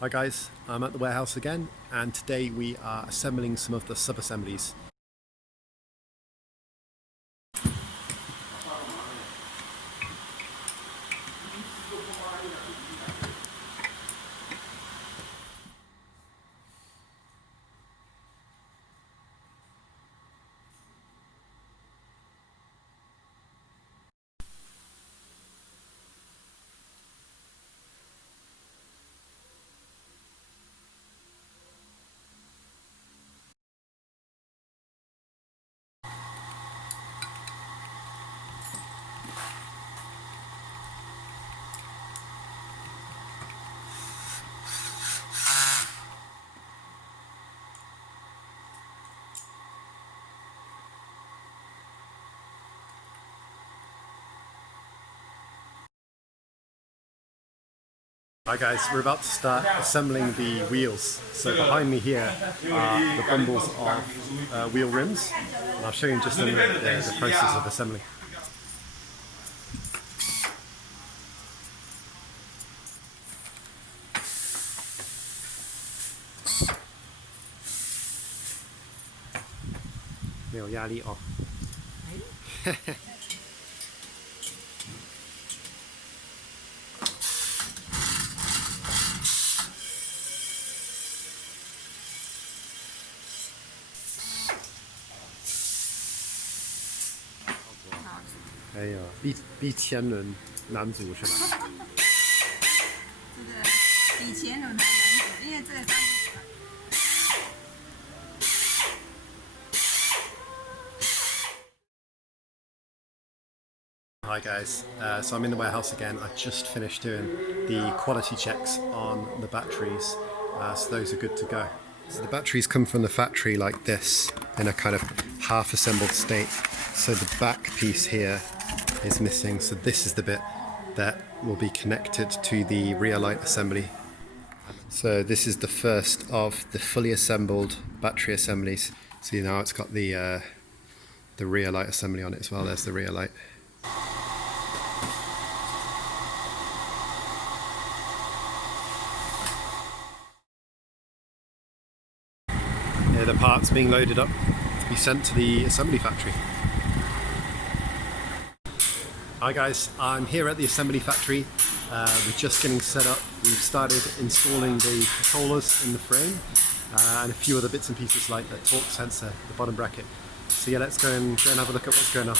Hi guys, I'm at the warehouse again, and today we are assembling some of the sub-assemblies. Hi guys, we're about to start assembling the wheels. So behind me here are the bundles of wheel rims, and I'll show you in just a minute the process of assembling. "没有压力哦." "哎呦，比前轮男主是吧？" 这个比前轮还难走，因为这个刚。Hi guys, so I'm in the warehouse again. I just finished doing the quality checks on the batteries, so those are good to go. So the batteries come from the factory like this, in a kind of half assembled state. So the back piece here is missing, so this is the bit that will be connected to the rear light assembly. So this is the first of the fully assembled battery assemblies. See now it's got the rear light assembly on it as well. There's the rear light. Yeah, the parts being loaded up to be sent to the assembly factory. Hi guys, I'm here at the assembly factory. We're just getting set up. We've started installing the controllers in the frame and a few other bits and pieces like the torque sensor, the bottom bracket. So yeah, let's go and have a look at what's going on.